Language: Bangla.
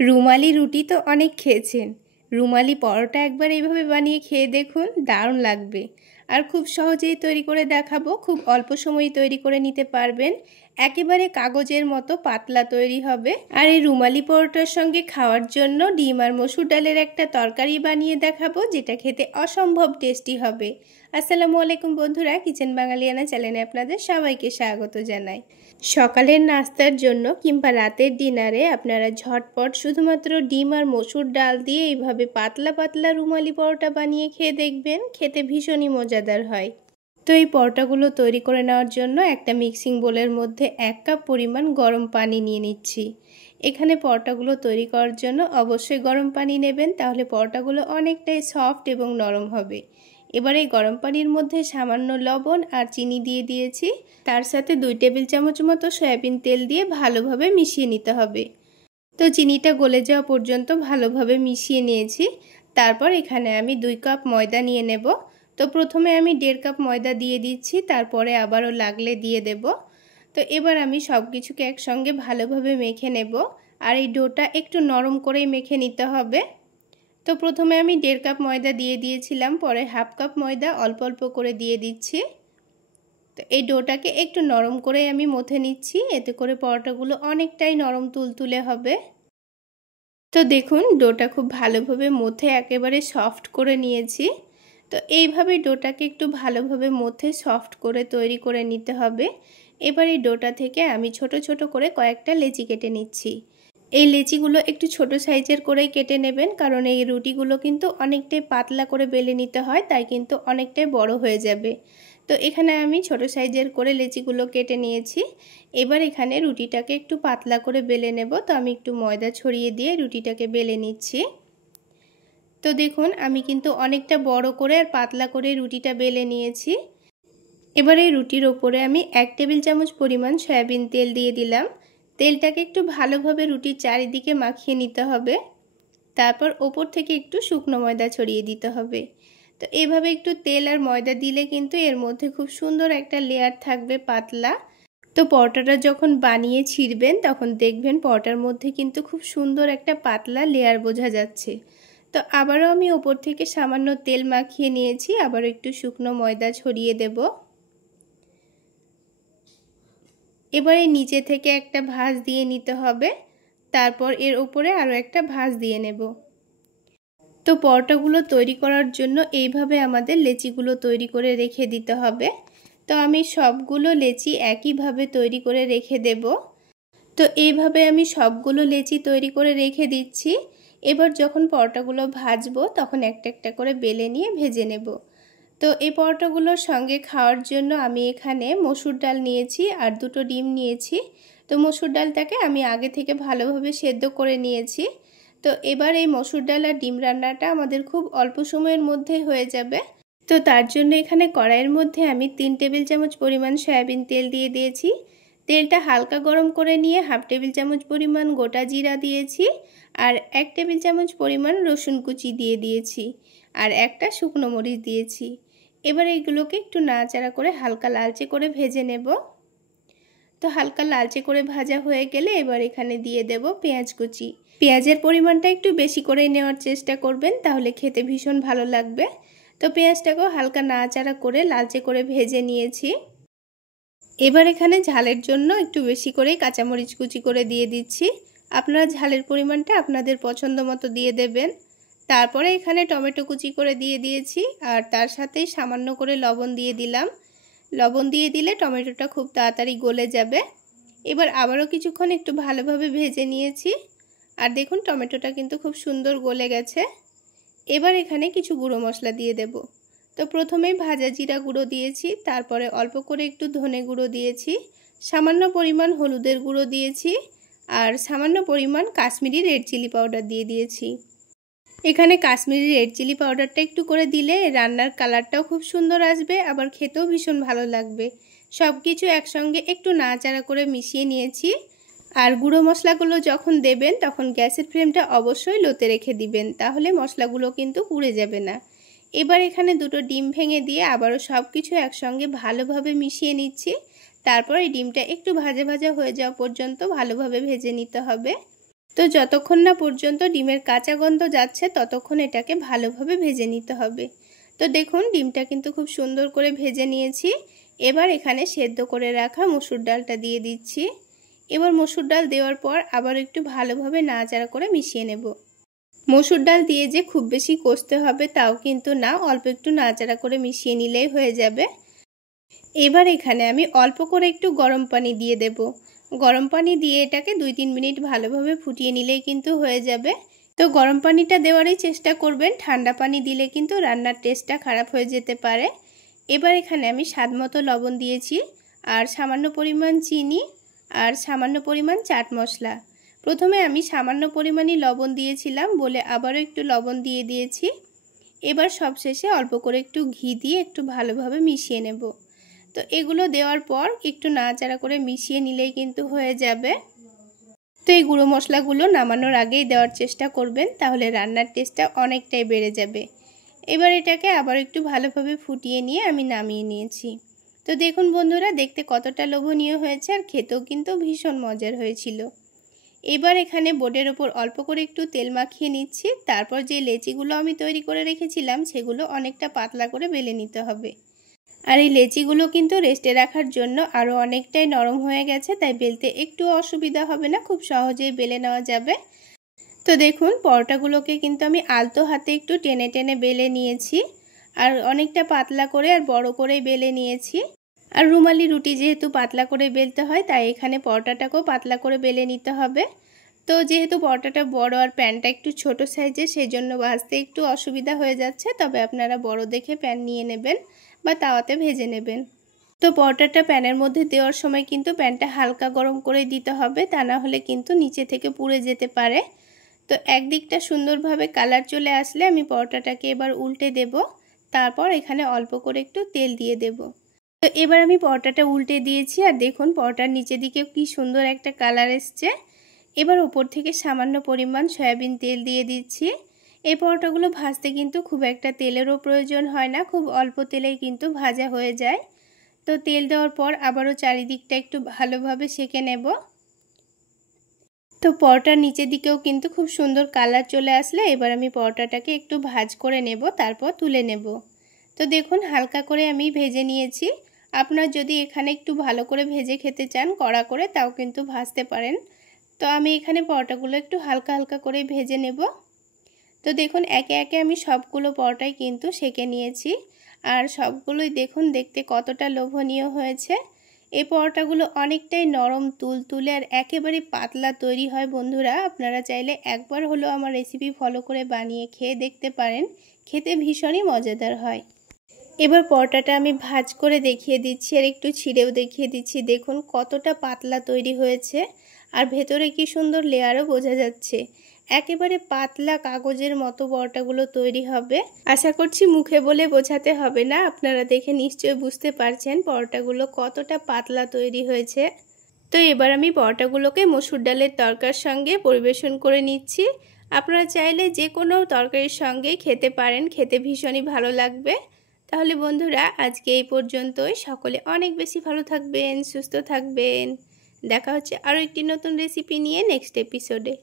রুমালি রুটি তো অনেক খেয়েছেন, রুমালি পরোটা একবার এইভাবে বানিয়ে খেয়ে দেখুন, দারুণ লাগবে। আর খুব সহজেই তৈরি করে দেখাবো, খুব অল্প সময়ে তৈরি করে নিতে পারবেন। একেবারে কাগজের মতো পাতলা তৈরি হবে। আর এই রুমালি পরোটার সঙ্গে খাওয়ার জন্য ডিম আর মসুর ডালের একটা তরকারি বানিয়ে দেখাবো, যেটা খেতে অসম্ভব টেস্টি হবে। আসসালামু আলাইকুম বন্ধুরা, কিচেন বাঙালিয়ানা চ্যানেলে আপনাদের সবাইকে স্বাগত জানাই। সকালের নাস্তার জন্য কিংবা রাতের ডিনারে আপনারা ঝটপট শুধুমাত্র ডিম আর মসুর ডাল দিয়ে এইভাবে পাতলা পাতলা রুমালি পরোটা বানিয়ে খেয়ে দেখবেন, খেতে ভীষণই মজাদার হয়। তো এই পরোটাগুলো তৈরি করে নেওয়ার জন্য একটা মিক্সিং বোলের মধ্যে 1 কাপ পরিমাণ গরম পানি নিয়ে নিচ্ছি। এখানে পরোটাগুলো তৈরি করার জন্য অবশ্যই গরম পানি নেবেন, তাহলে পরোটাগুলো অনেকটাই সফট এবং নরম হবে। এবার এই গরম পানির মধ্যে সামান্য লবণ আর চিনি দিয়ে দিয়েছি, তার সাথে 2 টেবিল চামচ মতো সয়াবিন তেল দিয়ে ভালোভাবে মিশিয়ে নিতে হবে। তো চিনিটা গলে যাওয়া পর্যন্ত ভালোভাবে মিশিয়ে নিয়েছি। তারপর এখানে আমি 2 কাপ ময়দা নিয়ে নেব। তো প্রথমে আমি 1.5 কাপ ময়দা দিয়ে দিচ্ছি, তারপরে আবারও লাগলে দিয়ে দেব। তো এবার আমি সব কিছুকে একসঙ্গে ভালোভাবে মেখে নেব। আর এই ডোটা একটু নরম করেই মেখে নিতে হবে। তো প্রথমে আমি 1.5 কাপ ময়দা দিয়ে দিয়েছিলাম, পরে 1/2 কাপ ময়দা অল্প অল্প করে দিয়ে দিচ্ছি। তো এই ডোটাকে একটু নরম করে আমি মথে নিচ্ছি, এতে করে পরোটাগুলো অনেকটাই নরম তুলতুলে হবে। তো দেখুন, ডোটা খুব ভালোভাবে মথে একেবারে সফট করে নিয়েছি। তো এইভাবে ডোটাকে একটু ভালোভাবে মথে সফট করে তৈরি করে নিতে হবে। এবার এই ডোটা থেকে আমি ছোট ছোট করে কয়েকটা লেচি কেটে নিচ্ছি। এই লেচিগুলো একটু ছোট সাইজের করেই কেটে নেবেন, কারণ এই রুটিগুলো কিন্তু অনেকটাই পাতলা করে বেলে নিতে হয়, তাই কিন্তু অনেকটাই বড় হয়ে যাবে। তো এখানে আমি ছোট সাইজের করে লেচিগুলো কেটে নিয়েছি। এবার এখানে রুটিটাকে একটু পাতলা করে বেলে নেব। তো আমি একটু ময়দা ছড়িয়ে দিয়ে রুটিটাকে বেলে নিচ্ছি। তো দেখুন, আমি কিন্তু অনেকটা বড় করে আর পাতলা করে রুটিটা বেলে নিয়েছি। এবার এই রুটির ওপরে আমি 1 টেবিল চামচ পরিমাণ সয়াবিন তেল দিয়ে দিলাম। তেলটাকে একটু ভালোভাবে রুটির চারিদিকে মাখিয়ে নিতে হবে। তারপর ওপর থেকে একটু শুকনো ময়দা ছড়িয়ে দিতে হবে। তো এইভাবে একটু তেল আর ময়দা দিলে কিন্তু এর মধ্যে খুব সুন্দর একটা লেয়ার থাকবে পাতলা। তো পরোটাটা যখন বানিয়ে ছিঁড়বেন তখন দেখবেন পরোটার মধ্যে কিন্তু খুব সুন্দর একটা পাতলা লেয়ার বোঝা যাচ্ছে। তো আবারও আমি ওপর থেকে সামান্য তেল মাখিয়ে নিয়েছি, আবারও একটু শুকনো ময়দা ছড়িয়ে দেব। এবারে নিচে থেকে একটা ভাঁজ দিয়ে নিতে হবে, তারপর এর উপরে আরও একটা ভাঁজ দিয়ে নেব। তো পরোটাগুলো তৈরি করার জন্য এইভাবে আমাদের লেচিগুলো তৈরি করে রেখে দিতে হবে। তো আমি সবগুলো লেচি একইভাবে তৈরি করে রেখে দেব। তো এইভাবে আমি সবগুলো লেচি তৈরি করে রেখে দিচ্ছি। এবার যখন পরোটাগুলো ভাজবো তখন একটা একটা করে বেলে নিয়ে ভেজে নেব। তো এই পরোটাগুলোর সঙ্গে খাওয়ার জন্য আমি এখানে মসুর ডাল নিয়েছি আর 2টো ডিম নিয়েছি। তো মসুর ডালটাকে আমি আগে থেকে ভালোভাবে সেদ্ধ করে নিয়েছি। তো এবার এই মসুর ডাল আর ডিম রান্নাটা আমাদের খুব অল্প সময়ের মধ্যেই হয়ে যাবে। তো তার জন্য এখানে কড়াইয়ের মধ্যে আমি 3 টেবিল চামচ পরিমাণ সয়াবিন তেল দিয়ে দিয়েছি। তেলটা হালকা গরম করে নিয়ে 1/2 টেবিল চামচ পরিমাণ গোটা জিরা দিয়েছি আর 1 টেবিল চামচ পরিমাণ রসুন কুচি দিয়ে দিয়েছি আর একটা শুকনো মরিচ দিয়েছি। এবার এইগুলোকে একটু নাড়াচাড়া করে হালকা লালচে করে ভেজে নেব। তো হালকা লালচে করে ভাজা হয়ে গেলে এবার এখানে দিয়ে দেব পেঁয়াজ কুচি। পেঁয়াজের পরিমাণটা একটু বেশি করে নেওয়ার চেষ্টা করবেন, তাহলে খেতে ভীষণ ভালো লাগবে। তো পেঁয়াজটাকেও হালকা নাড়াচাড়া করে লালচে করে ভেজে নিয়েছি। এবার এখানে ঝালের জন্য একটু বেশি করে কাঁচামরিচ কুচি করে দিয়ে দিচ্ছি। আপনারা ঝালের পরিমাণটা আপনাদের পছন্দ মতো দিয়ে দেবেন। তারপরে এখানে টমেটো কুচি করে দিয়ে দিয়েছি আর তার সাথেই সামান্য করে লবণ দিয়ে দিলাম। লবণ দিয়ে দিলে টমেটোটা খুব তাড়াতাড়ি গলে যাবে। এবার আবারও কিছুক্ষণ একটু ভালোভাবে ভেজে নিয়েছি আর দেখুন টমেটোটা কিন্তু খুব সুন্দর গলে গেছে। এবার এখানে কিছু গুঁড়ো মশলা দিয়ে দেব। তো প্রথমেই ভাজা জিরা গুঁড়ো দিয়েছি, তারপরে অল্প করে একটু ধনে গুঁড়ো দিয়েছি, সামান্য পরিমাণ হলুদের গুঁড়ো দিয়েছি আর সামান্য পরিমাণ কাশ্মীরি রেড চিলি পাউডার দিয়ে দিয়েছি। এখানে কাশ্মীরি রেড চিলি পাউডারটা একটু করে দিলে রান্নার কালারটাও খুব সুন্দর আসবে, আবার খেতেও ভীষণ ভালো লাগবে। সব কিছু একসঙ্গে একটু নাড়াচাড়া করে মিশিয়ে নিয়েছি। আর গুঁড়ো মশলাগুলো যখন দেবেন তখন গ্যাসের ফ্লেমটা অবশ্যই লোতে রেখে দিবেন, তাহলে মশলাগুলো কিন্তু পুড়ে যাবে না। এবার এখানে 2টো ডিম ভেঙে দিয়ে আবারও সব কিছু একসঙ্গে ভালোভাবে মিশিয়ে নিচ্ছি। তারপর এই ডিমটা একটু ভাজা ভাজা হয়ে যাওয়া পর্যন্ত ভালোভাবে ভেজে নিতে হবে। তো যতক্ষণ না পর্যন্ত ডিমের কাঁচা গন্ধ যাচ্ছে ততক্ষণ এটাকে ভালোভাবে ভেজে নিতে হবে। তো দেখুন ডিমটা কিন্তু খুব সুন্দর করে ভেজে নিয়েছি। এবার এখানে সেদ্ধ করে রাখা মসুর ডালটা দিয়ে দিচ্ছি। এবার মসুর ডাল দেওয়ার পর আবার একটু ভালোভাবে নাড়াচাড়া করে মিশিয়ে নেব। মসুর ডাল দিয়ে যে খুব বেশি কষতে হবে তাও কিন্তু না, অল্প একটু নাড়াচাড়া করে মিশিয়ে নিলেই হয়ে যাবে। এবার এখানে আমি অল্প করে একটু গরম পানি দিয়ে দেব। গরম পানি দিয়ে এটাকে 2-3 মিনিট ভালোভাবে ফুটিয়ে নিলেই কিন্তু হয়ে যাবে। তো গরম পানিটা দেওয়ারই চেষ্টা করবেন, ঠান্ডা পানি দিলে কিন্তু রান্নার টেস্টটা খারাপ হয়ে যেতে পারে। এবার এখানে আমি স্বাদমতো লবণ দিয়েছি, আর সামান্য পরিমাণ চিনি, আর সামান্য পরিমাণ চাট মশলা। প্রথমে আমি সামান্য পরিমাণই লবণ দিয়েছিলাম বলে আবারও একটু লবণ দিয়ে দিয়েছি। এবার সবশেষে অল্প করে একটু ঘি দিয়ে একটু ভালোভাবে মিশিয়ে নেব। তো এগুলো দেওয়ার পর একটু নাড়াচাড়া করে মিশিয়ে নিলেই কিন্তু হয়ে যাবে। তো এই গুঁড়ো মশলাগুলো নামানোর আগেই দেওয়ার চেষ্টা করবেন, তাহলে রান্নার টেস্টটা অনেকটাই বেড়ে যাবে। এবার এটাকে আবার একটু ভালোভাবে ফুটিয়ে নিয়ে আমি নামিয়ে নিয়েছি। তো দেখুন বন্ধুরা, দেখতে কতটা লোভনীয় হয়েছে, আর খেতেও কিন্তু ভীষণ মজার হয়েছিল। এবার এখানে বোর্ডের ওপর অল্প করে একটু তেল মাখিয়ে নিচ্ছি। তারপর যে লেচিগুলো আমি তৈরি করে রেখেছিলাম সেগুলো অনেকটা পাতলা করে বেলে নিতে হবে। আর এই লেচিগুলো কিন্তু রেস্টে রাখার জন্য আরও অনেকটাই নরম হয়ে গেছে, তাই বেলতে একটু অসুবিধা হবে না, খুব সহজেই বেলে নেওয়া যাবে। তো দেখুন পরোটাগুলোকে কিন্তু আমি আলতো হাতে একটু টেনে টেনে বেলে নিয়েছি, আর অনেকটা পাতলা করে আর বড় করে বেলে নিয়েছি। আর রুমালি রুটি যেহেতু পাতলা করে বেলতে হয়, তাই এখানে পরোটাটাকেও পাতলা করে বেলে নিতে হবে। তো যেহেতু পরোটাটা বড় আর প্যানটা একটু ছোট সাইজের, সেই জন্য ভাজতে একটু অসুবিধা হয়ে যাচ্ছে, তবে আপনারা বড় দেখে প্যান নিয়ে নেবেন বা তাওয়াতে ভেজে নেবেন। তো পরোটাটা প্যানের মধ্যে দেওয়ার সময় কিন্তু প্যানটা হালকা গরম করে দিতে হবে, তা না হলে কিন্তু নিচে থেকে পুড়ে যেতে পারে। তো একদিকটা সুন্দরভাবে কালার চলে আসলে আমি পরোটাটাকে এবার উল্টে দেব। তারপর এখানে অল্প করে একটু তেল দিয়ে দেব। তো এবার আমি পরোটাটা উল্টে দিয়েছি, আর দেখুন পরোটার নিচের দিকে কি সুন্দর একটা কালার এসছে। এবার উপর থেকে সামান্য পরিমাণ সয়াবিন তেল দিয়ে দিচ্ছি। এই পরোটাগুলো ভাজতে কিন্তু খুব একটা তেলেরও প্রয়োজন হয় না, খুব অল্প তেলেই কিন্তু ভাজা হয়ে যায়। তো তেল দেওয়ার পর আবারও চারিদিকটা একটু ভালোভাবে সেঁকে নেব। তো পরোটার নিচের দিকেও কিন্তু খুব সুন্দর কালার চলে আসলে এবার আমি পরোটাটাকে একটু ভাজ করে নেব, তারপর তুলে নেব। তো দেখুন হালকা করে আমি ভেজে নিয়েছি। আপনার যদি এখানে একটু ভালো করে ভেজে খেতে চান কড়া করে, তাও কিন্তু ভাজতে পারেন। তো আমি এখানে পরোটাগুলো একটু হালকা হালকা করে ভেজে নেব। তো দেখুন একে একে আমি সবগুলো পরোটাই কিন্তু সেঁকে নিয়েছি, আর সবগুলোই দেখুন দেখতে কতটা লোভনীয় হয়েছে। এই পরোটাগুলো অনেকটাই নরম তুলতুলে আর একেবারে পাতলা তৈরি হয় বন্ধুরা। আপনারা চাইলে একবার হলেও আমার রেসিপি ফলো করে বানিয়ে খেয়ে দেখতে পারেন, খেতে ভীষণই মজাদার হয়। এবার পরোটাটা আমি ভাজ করে দেখিয়ে দিচ্ছি, আর একটু ছিঁড়েও দেখিয়ে দিচ্ছি। দেখুন কতটা পাতলা তৈরি হয়েছে, আর ভেতরে কি সুন্দর লেয়ারও বোঝা যাচ্ছে। একেবারে পাতলা কাগজের মতো পরোটাগুলো তৈরি হবে। আশা করছি মুখে বলে বোঝাতে হবে না, আপনারা দেখে নিশ্চয়ই বুঝতে পারছেন পরোটাগুলো কতটা পাতলা তৈরি হয়েছে। তো এবার আমি পরোটাগুলোকে মসুর ডালের তরকার সঙ্গে পরিবেশন করে নিচ্ছি। আপনারা চাইলে যে কোনো তরকারির সঙ্গে খেতে পারেন, খেতে ভীষণই ভালো লাগবে। তাহলে বন্ধুরা আজকে এই পর্যন্তই। সকলে অনেক বেশি ভালো থাকবেন, সুস্থ থাকবেন। দেখা হচ্ছে আরও একটি নতুন রেসিপি নিয়ে নেক্সট এপিসোডে।